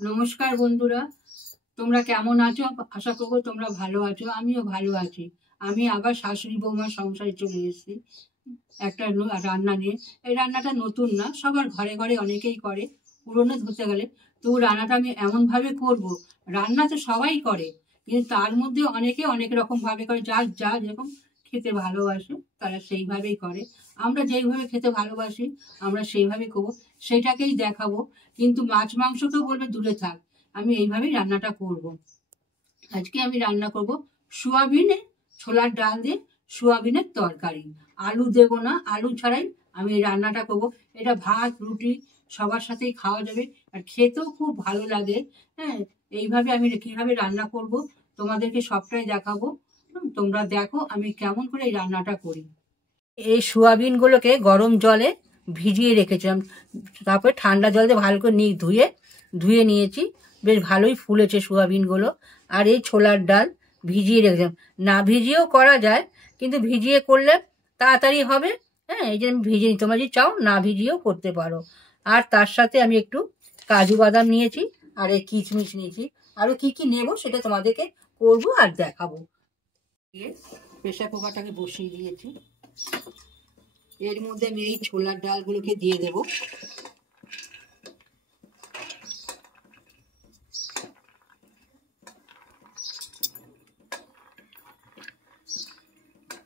নমস্কার বন্ধুরা, তোমরা কেমন আছো? আশা করবো তোমরা ভালো আছো। আমিও ভালো আছি। আমি আবার শাশুড়ি বৌমার সংসারে চলে এসেছি একটা রান্না নিয়ে। এই রান্নাটা নতুন না, সবার ঘরে ঘরে অনেকেই করে, পুরনো ধরতে গেলে। তো রান্নাটা আমি এমনভাবে করব, রান্না তো সবাই করে, কিন্তু তার মধ্যে অনেকে অনেক রকম ভাবে করে। যার যা যেরকম খেতে ভালোবাসে তারা সেইভাবেই করে। আমরা যেইভাবে খেতে ভালোবাসি আমরা সেইভাবেই করবো, সেটাকেই দেখাবো। কিন্তু মাছ মাংস তো বলবে দূরে থাক, আমি এইভাবেই রান্নাটা করব। আজকে আমি রান্না করব সোয়াবিনে ছোলার ডাল দিয়ে সোয়াবিনের তরকারি। আলু দেব না, আলু ছাড়াই আমি এই রান্নাটা করব। এটা ভাত রুটি সবার সাথেই খাওয়া যাবে, আর খেতেও খুব ভালো লাগে। হ্যাঁ, এইভাবে আমি কিভাবে রান্না করব তোমাদেরকে সবটাই দেখাবো। তোমরা দেখো আমি কেমন করে এই রান্নাটা করি। এই সোয়াবিনগুলোকে গরম জলে ভিজিয়ে রেখেছিলাম, তারপরে ঠান্ডা জল দিয়ে ভালো করে ধুয়ে নিয়েছি। বেশ ভালোই ফুলেছে সোয়াবিনগুলো। আর এই ছোলার ডাল ভিজিয়ে রেখেছিলাম। না ভিজিয়েও করা যায়, কিন্তু ভিজিয়ে করলে তাড়াতাড়ি হবে। হ্যাঁ, এই যে আমি ভিজিয়ে তোমরা যদি চাও না ভিজিয়েও করতে পারো। আর তার সাথে আমি একটু কাজু বাদাম নিয়েছি, আর এই কিশমিশ নিয়েছি। আরও কি কি নেব সেটা তোমাদেরকে করবো আর দেখাবো। প্রেসার কুকারটাকে বসিয়ে দিয়েছি। এর মধ্যে আমি এই ছোলার ডালগুলোকে দিয়ে দেব।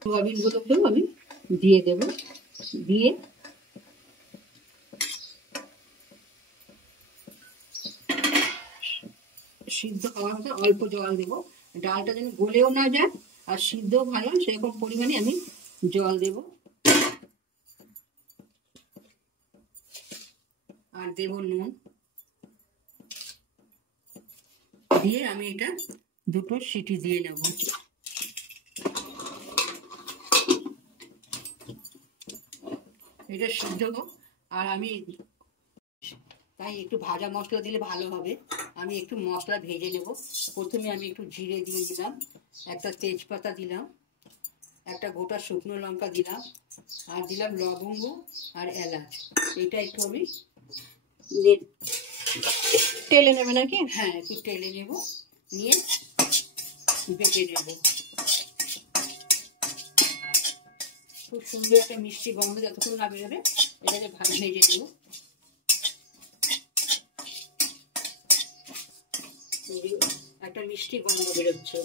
সোয়াবিনগুলোকেও আমি দিয়ে দেব। দিয়ে সিদ্ধ হওয়ার মতো অল্প জল দেব। ডালটা যেন গলেও না যায় আর সিদ্ধ ভালো সেরকম পরিমাণে আমি জল দেব। আর দেব নুন। দিয়ে আমি এটা দুটো সিটি দিয়ে নেব। এটা সিদ্ধ হোক, আর আমি তাই একটু ভাজা মশলা দিলে ভালো হবে। আমি একটু মশলা ভেজে নেব। প্রথমে আমি একটু জিরে দিয়ে দিলাম, একটা তেজপাতা দিলাম, একটা গোটা শুকনো লঙ্কা দিলাম, আর দিলাম লবঙ্গ আর এলাচ। এটা একটু আমি টেলে নেবে নাকি? হ্যাঁ, একটু টেলে নেব, নিয়ে বেটে নেব। খুব সুন্দর একটা মিষ্টি গন্ধ যতক্ষণ না বেরোবে এটাকে ভেজে নেব। একটা মিষ্টি গন্ধ বেরোচ্ছে।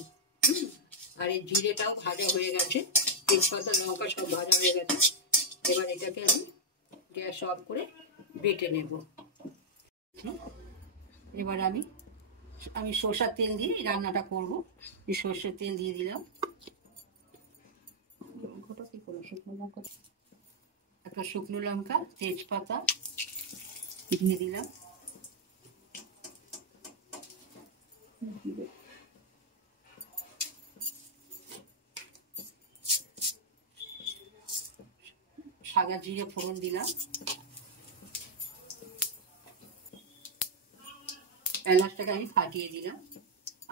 আর এই জিরেটাও ভাজা হয়ে গেছে, তেজপাতা লঙ্কা সব ভাজা হয়ে গেছে। এবার এটাকে আমি গ্যাস অফ করে বেটে নেব। এবার আমি সরষের তেল দিয়ে রান্নাটা করব। এই সরষের তেল দিয়ে দিলাম, একটা শুকনো লঙ্কা, তেজপাতা দিয়ে দিলাম, সাদা জিরে ফোড়ন দিলাম, এলাচটাকে আমি ফাটিয়ে দিলাম,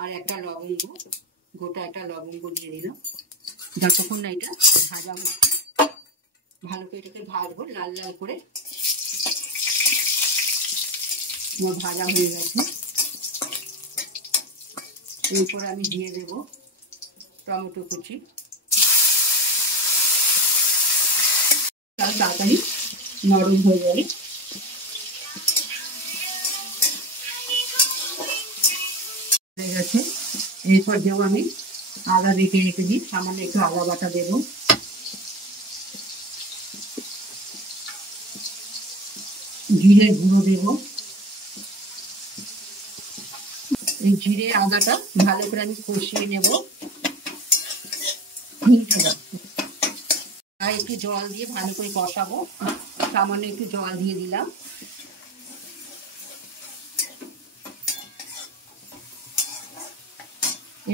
আর একটা লবঙ্গ, গোটা একটা লবঙ্গ দিয়ে দিলাম। যতক্ষণ না এটা ভাজা হচ্ছে ভালো করে এটাকে ভাজবো লাল লাল করে। আমার ভাজা হয়ে গেছে। এরপর আমি দিয়ে দেব টমেটো কুচি। তাড়াতাড়ি নরম হয়ে যাবে। হয়ে গেছে। এরপর দেবো আমি আদা বেটে রেখে দিই, সামান্য একটু আদা বাটা দেব। জিরে গুঁড়ো দেব। এই জিরে আদাটা ভালো করে আমি কষিয়ে নেব। আর একটু জল দিয়ে ভালো করে কষাবো। সামান্য একটু জল দিয়ে দিলাম।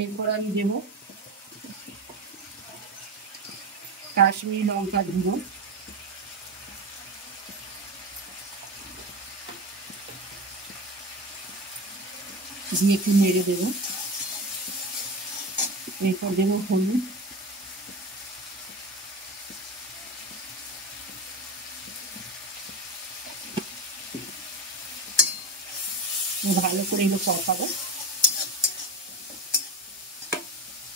এরপর আমি দেব কাশ্মীরি লঙ্কা গুঁড়ো, দিয়ে একটু নেড়ে দেবো। এরপর দেবো হলুদ, ভালো ভালো করে এগুলো কষাবো।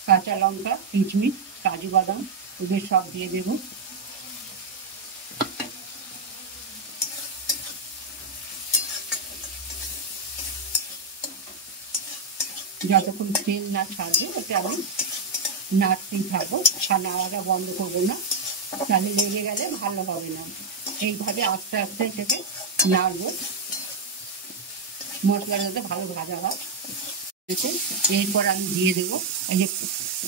কাঁচা লঙ্কা, কিশমিশ, কাজু বাদাম এগুলো সব দিয়ে দেবো। যতক্ষণ তেল না ছাড়বে ওতে আমি নাড়তেই থাকবো, নাড়াটা বন্ধ করবো না, তাহলে লেগে গেলে ভালো হবে না। এইভাবে আস্তে আস্তে থেকে নাড়বো, মশলাটা যাতে ভালো ভাজা হয়। এরপর আমি দিয়ে দেবো এই যে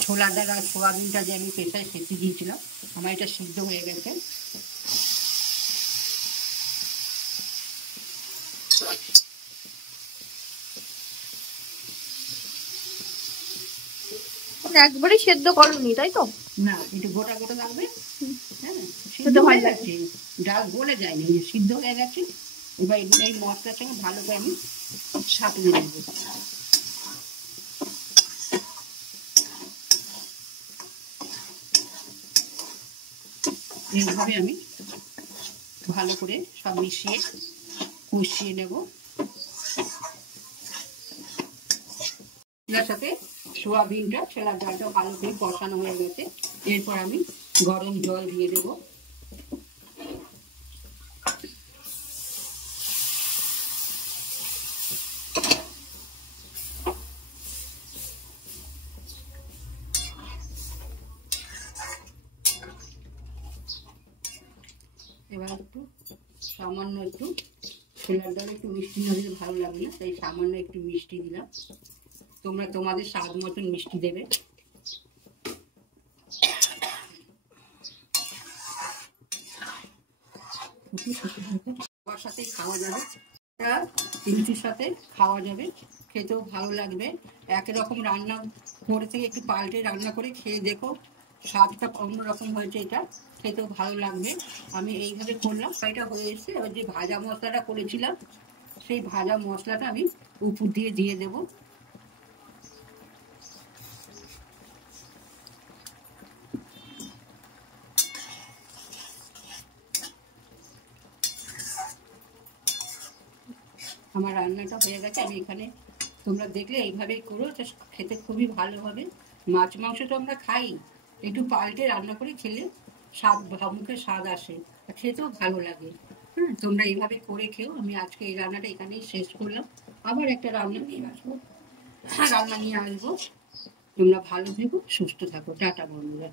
ছোলার ডাল আর সোয়াবিনটা যে আমি প্রেসারে সেঁচে দিয়েছিলাম, আমার এটা সিদ্ধ হয়ে গেছে। একবারে সেদ্ধ করনি তাই তো? না, একটু গোটা গোটা লাগবে। হ্যাঁ, সিদ্ধ হয়ে গেছে, ডাল গলে যায়নি, সিদ্ধ হয়ে গেছে। এবার এই মশলার সঙ্গে ভালো করে আমি সাঁতলে নেব। এইভাবে আমি ভালো করে সব মিশিয়ে কষিয়ে নেব। এর সাথে সোয়াবিনটা, ছোলার ডালটা ভালো করে কষানো হয়ে গেছে। এরপর আমি গরম জল দিয়ে দেবো। এবার একটু সামান্য একটু, ছোলার ডালে একটু মিষ্টি না দিলে ভালো লাগবে না, তাই সামান্য একটু মিষ্টি দিলাম। তোমরা তোমাদের স্বাদ মতন মিষ্টি দেবে। সবার সাথে খাওয়া যাবে, লুচির সাথে খাওয়া যাবে, খেতেও ভালো লাগবে। একরকম রান্না করে থেকে একটু পাল্টে রান্না করে খেয়ে দেখো, স্বাদটা অন্যরকম হয়েছে, এটা খেতেও ভালো লাগবে। আমি এইভাবে করলাম, এটা হয়ে এসছে। এবার যে ভাজা মশলাটা করেছিলাম, সেই ভাজা মশলাটা আমি উপর দিয়ে দিয়ে দেবো। আমার রান্নাটা হয়ে গেছে। আমি এখানে, তোমরা দেখলে এইভাবেই করো, খেতে খুবই ভালো হবে। মাছ মাংস তো আমরা খাই, একটু পাল্টে রান্না করে খেলে স্বাদ, মুখে স্বাদ আসে, খেতেও ভালো লাগে। হ্যাঁ, তোমরা এইভাবে করে খেও। আমি আজকে এই রান্নাটা এখানেই শেষ করলাম, আবার একটা রান্না নিয়ে আসবো, তোমরা ভালো থেকো, সুস্থ থাকো। টাটা বন্ধুরা।